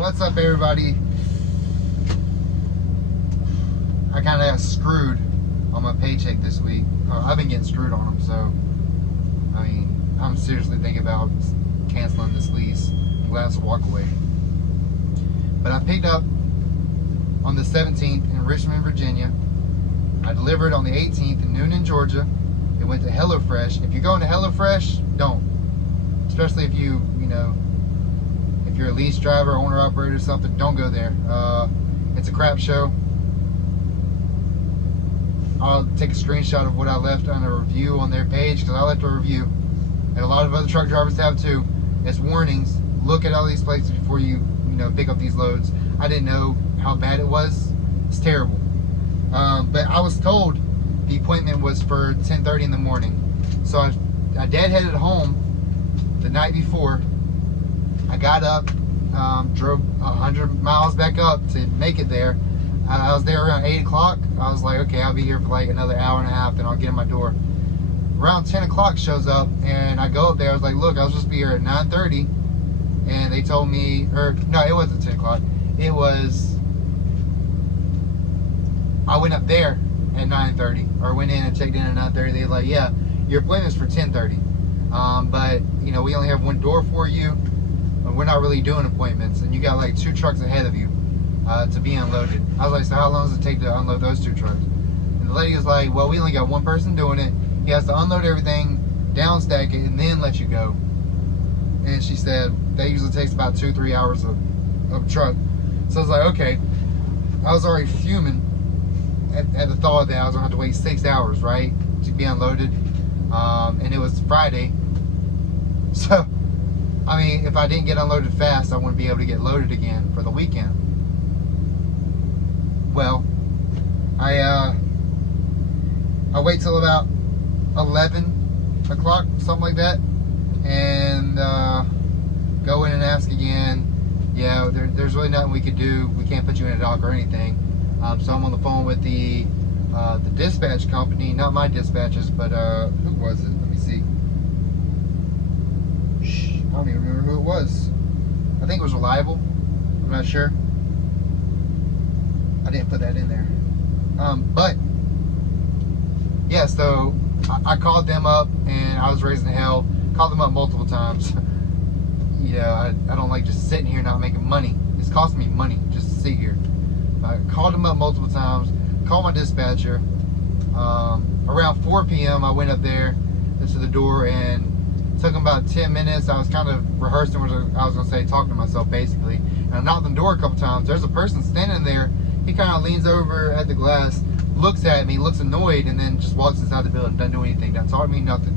What's up, everybody? I kind of got screwed on my paycheck this week. I've been getting screwed on them, so I mean, I'm seriously thinking about canceling this lease. I'm glad it's a walk away. But I picked up on the 17th in Richmond, Virginia. I delivered on the 18th in Newman, Georgia. It went to HelloFresh. If you're going to HelloFresh, don't. Especially if you're a lease driver, owner operator or something, don't go there. It's a crap show. I'll take a screenshot of what I left on a review on their page, because I left a review, and a lot of other truck drivers have too. It's warnings. Look at all these places before you pick up these loads. I didn't know how bad it was. It's terrible. But I was told the appointment was for 10:30 in the morning. So I deadheaded home the night before. I got up, drove 100 miles back up to make it there. I was there around 8 o'clock. I was like, okay, I'll be here for like another hour and a half, then I'll get in my door. Around 10 o'clock shows up, and I go up there. I was like, look, I was supposed to be here at 9:30, and they told me, or no, it wasn't 10 o'clock. It was, I went up there at 9:30, or went in and checked in at 9:30. They were like, yeah, your appointment's for 10:30, but we only have one door for you. We're not really doing appointments, and you got like 2 trucks ahead of you to be unloaded. I was like, so how long does it take to unload those 2 trucks? And the lady was like, well, we only got one person doing it. He has to unload everything, downstack it, and then let you go. And she said that usually takes about 2-3 hours of truck. So I was like, okay. I was already fuming at the thought that I was gonna have to wait 6 hours, right, to be unloaded. And it was Friday. So I mean, if I didn't get unloaded fast, I wouldn't be able to get loaded again for the weekend. Well, I wait till about 11 o'clock, something like that, and go in and ask again. Yeah, there's really nothing we could do. We can't put you in a dock or anything. So I'm on the phone with the dispatch company, not my dispatchers, but who was it? Let me see. I don't even remember who it was. I think it was Reliable. I'm not sure. I didn't put that in there. But yeah, so I called them up, and I was raising hell. Called them up multiple times. I don't like just sitting here not making money. It's costing me money just to sit here. I called them up multiple times. Called my dispatcher. Around 4 p.m. I went up there to the door, and took them about 10 minutes. I was kind of rehearsing what I was going to say, talking to myself basically. And I knocked on the door a couple times. There's a person standing there. He kind of leans over at the glass, looks at me, looks annoyed, and then just walks inside the building. Doesn't do anything. Doesn't talk to me, nothing.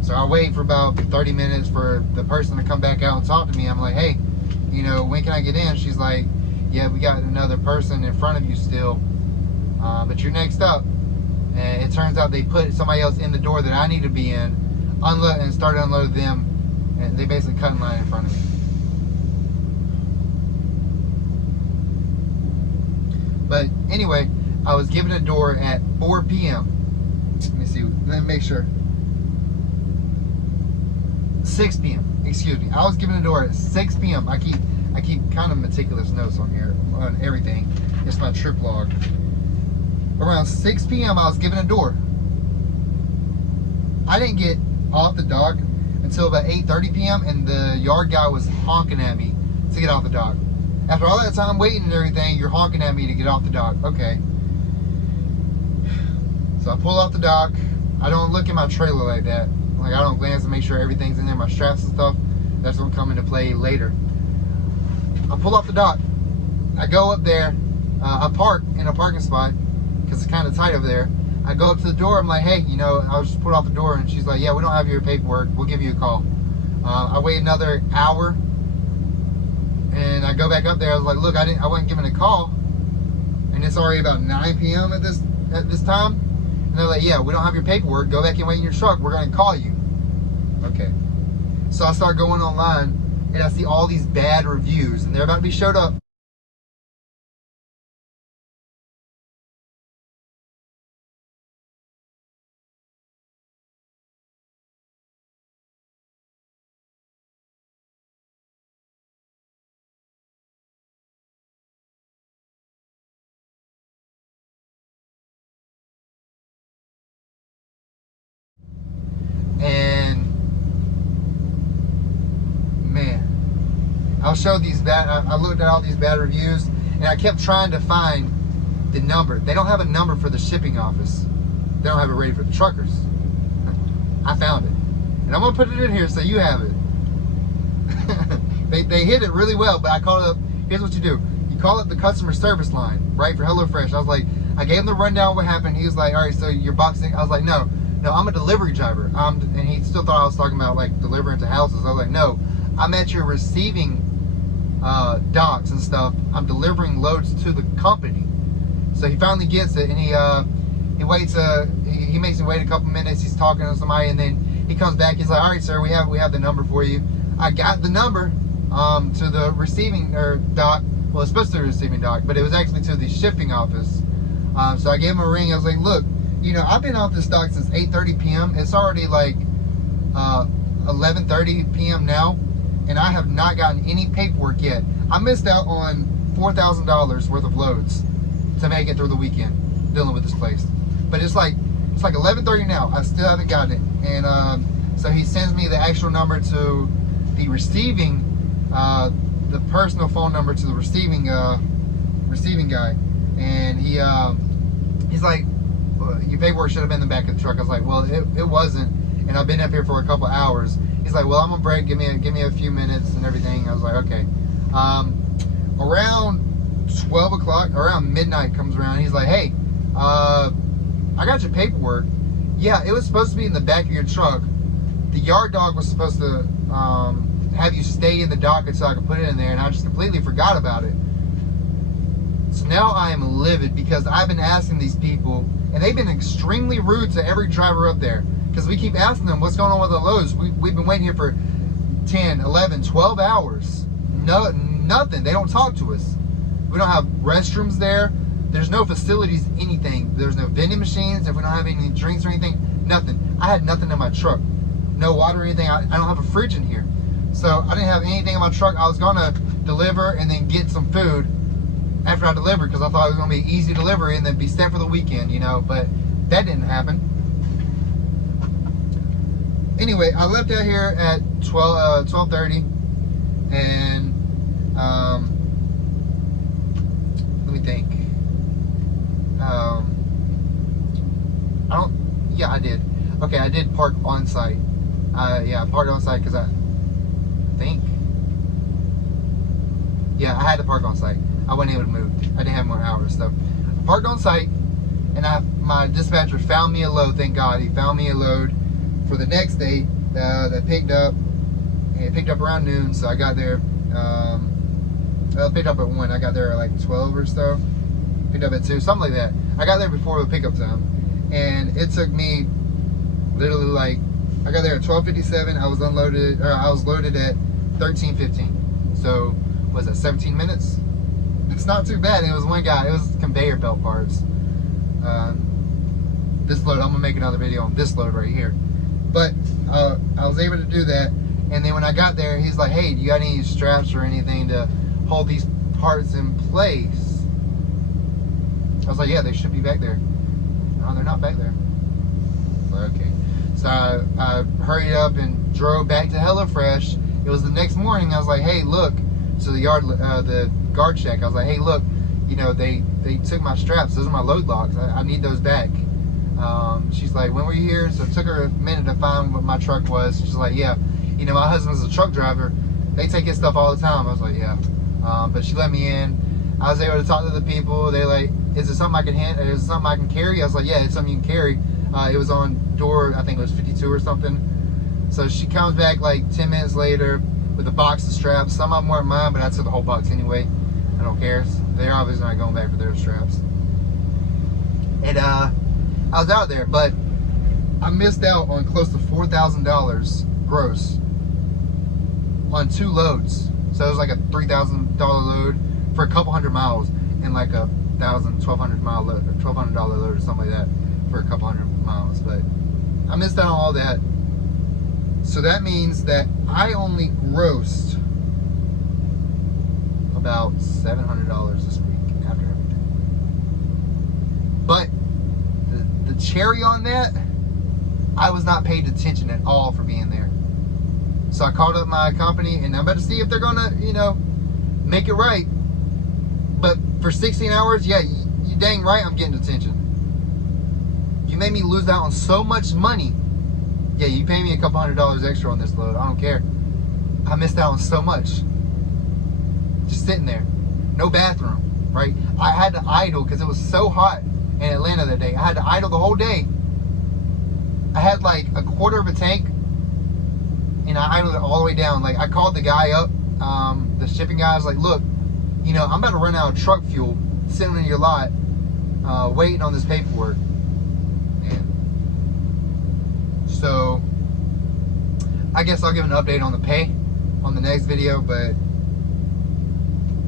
So I wait for about 30 minutes for the person to come back out and talk to me. I'm like, hey, when can I get in? She's like, yeah, we got another person in front of you still, but you're next up. And it turns out they put somebody else in the door that I need to be in, unload and start unloading them, and they basically cut in line in front of me. But anyway, I was given a door at 4 p.m. Let me see. Let me make sure. 6 p.m. Excuse me. I was given a door at 6 p.m. I keep kind of meticulous notes on here on everything. It's my trip log. Around 6 p.m. I was given a door. I didn't get off the dock until about 8:30 p.m. and the yard guy was honking at me to get off the dock. After all that time waiting and everything, you're honking at me to get off the dock. Okay. So I pull off the dock. I don't look at my trailer like that. Like, I don't glance to make sure everything's in there, my straps and stuff. That's gonna come into play later. I pull off the dock. I go up there. I park in a parking spot because it's kind of tight over there. I go up to the door. I'm like, hey, I was just put off the door, and she's like, yeah, we don't have your paperwork. We'll give you a call. I wait another hour, and I go back up there. I was like, look, I wasn't given a call, and it's already about 9 p.m. at this time. And they're like, yeah, we don't have your paperwork. Go back and wait in your truck. We're gonna call you. Okay. So I start going online, and I see all these bad reviews, and they're about to be showed up. I'll show these bad. I looked at all these bad reviews, and I kept trying to find the number. They don't have a number for the shipping office. They don't have it ready for the truckers. I found it, and I'm gonna put it in here so you have it. they hit it really well, but I called it up. Here's what you do: you call up the customer service line, right, for HelloFresh. I was like, I gave him the rundown of what happened. He was like, all right, so you're boxing. I was like, no, I'm a delivery driver. And he still thought I was talking about like delivering to houses. I was like, no, I'm at your receiving docks and stuff. I'm delivering loads to the company. So he finally gets it, and he waits. He makes me wait a couple minutes. He's talking to somebody, and then he comes back. He's like, all right, sir, we have the number for you. I got the number to the receiving dock. Well, it's supposed to be the receiving dock, but it was actually to the shipping office. So I gave him a ring. I was like, look, I've been off this dock since 8:30 p.m. It's already like 11:30 p.m. now, and I have not gotten any paperwork yet. I missed out on $4,000 worth of loads to make it through the weekend dealing with this place. But it's like 11:30 now. I still haven't gotten it. And so he sends me the actual number to the receiving, the personal phone number to the receiving guy. And he's like, well, your paperwork should have been in the back of the truck. I was like, well, it wasn't, and I've been up here for a couple hours. He's like, well, I'm on break. Give me a few minutes and everything. I was like, okay. Around 12 o'clock, around midnight comes around. He's like, hey, I got your paperwork. Yeah, it was supposed to be in the back of your truck. The yard dog was supposed to have you stay in the dock until I could put it in there, and I just completely forgot about it. So now I am livid because I've been asking these people, and they've been extremely rude to every driver up there, because we keep asking them what's going on with the loads. We've been waiting here for 10, 11, 12 hours. Nothing. They don't talk to us. We don't have restrooms there. There's no facilities, anything. There's no vending machines. If we don't have any drinks or anything, nothing. I had nothing in my truck. No water or anything. I don't have a fridge in here. So I didn't have anything in my truck. I was going to deliver and then get some food after I delivered, because I thought it was going to be easy delivery and then be set for the weekend, but that didn't happen. Anyway, I left out here at 12:30, and let me think. I did. Okay, I did park on site. I parked on site because I think. Yeah, I had to park on site. I wasn't able to move. I didn't have more hours, so I parked on site, and my dispatcher found me a load. Thank God, he found me a load for the next day that picked up. And it picked up around noon, so I got there. I picked up at 1. I got there at like 12 or so. Picked up at 2, something like that. I got there before the pickup time, and it took me literally like, I got there at 12:57. I was unloaded, or I was loaded at 13:15. So was that 17 minutes? It's not too bad. It was one guy. It was conveyor belt parts. This load, I'm gonna make another video on this load right here. But I was able to do that, and then when I got there, he's like, "Hey, do you got any straps or anything to hold these parts in place?" I was like, "Yeah, they should be back there." No, they're not back there. Okay. So I hurried up and drove back to HelloFresh. It was the next morning. I was like, "Hey, look." So the guard check. I was like, "Hey, look, they took my straps. Those are my load locks. I need those back." She's like, "When were you here?" So it took her a minute to find what my truck was. She's like, "Yeah, my husband's a truck driver. They take his stuff all the time." I was like, "Yeah." But she let me in. I was able to talk to the people. They're like, "Is it something I can hand? Is it something I can carry?" I was like, "Yeah, it's something you can carry." It was on door, I think it was 52 or something. So she comes back like 10 minutes later with a box of straps. Some of them weren't mine, but I took the whole box anyway. I don't care. They're obviously not going back for their straps. And I was out there, but I missed out on close to $4,000 gross on 2 loads. So it was like a $3,000 load for a couple hundred miles, and like a $1,200 load or something like that for a couple hundred miles. But I missed out on all that. So that means that I only grossed about $700 this week after everything. But the cherry on that, I was not paid attention at all for being there. So I called up my company, and I'm about to see if they're gonna, make it right. But for 16 hours, yeah, you dang right I'm getting detention. You made me lose out on so much money. Yeah, you pay me a couple $100 extra on this load. I don't care. I missed out on so much. Just sitting there. No bathroom, right? I had to idle because it was so hot in Atlanta that day. I had to idle the whole day. I had like a quarter of a tank, and I idled it all the way down. Like, I called the guy up, the shipping guy. I was like, look, I'm about to run out of truck fuel sitting in your lot, waiting on this paperwork. And so I guess I'll give an update on the pay on the next video, but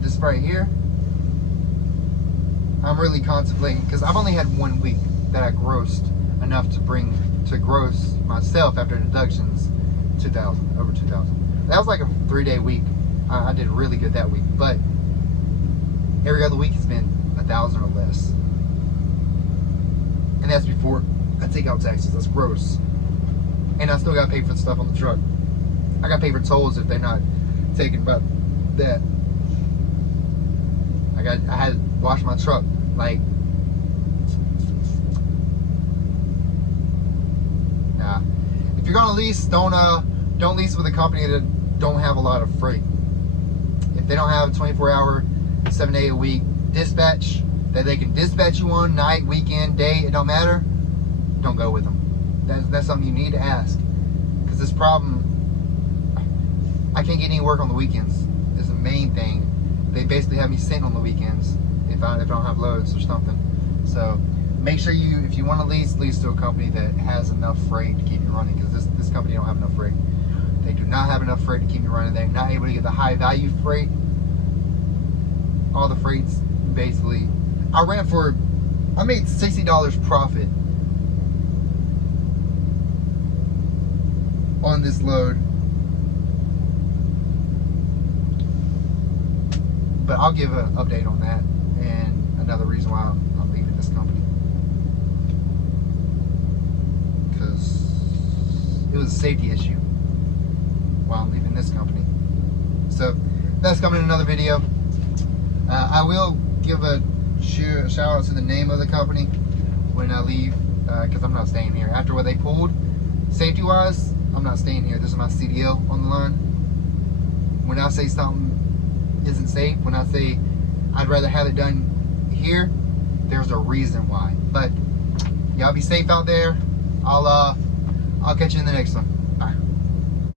this right here, I'm really contemplating, because I've only had 1 week that I grossed enough to gross myself after deductions over 2,000. That was like a 3-day week. I did really good that week, but every other week it's been 1,000 or less, and that's before I take out taxes. That's gross, and I still got to pay for the stuff on the truck. I got to pay for tolls if they're not taking about that. I had to wash my truck. Like, nah. If you're gonna lease, don't lease with a company that don't have a lot of freight. If they don't have a 24-hour, 7-day a week dispatch that they can dispatch you on night, weekend, day, it don't matter, don't go with them. That's something you need to ask, because this problem, I can't get any work on the weekends. Is the main thing. They basically have me sitting on the weekends if I don't have loads or something. So make sure if you want to lease to a company that has enough freight to keep you running, because this company don't have enough freight. They do not have enough freight to keep me running. They're not able to get the high value freight. All the freights, basically, I made $60 profit on this load. But I'll give an update on that, and another reason why I'm leaving this company, because it was a safety issue while I'm leaving this company. So that's coming in another video. I will give a shout out to the name of the company when I leave, because I'm not staying here. After what they pulled, safety wise, I'm not staying here. This is my CDL on the line. When I say something isn't safe, when I say I'd rather have it done here, there's a reason why. But y'all be safe out there. I'll catch you in the next one.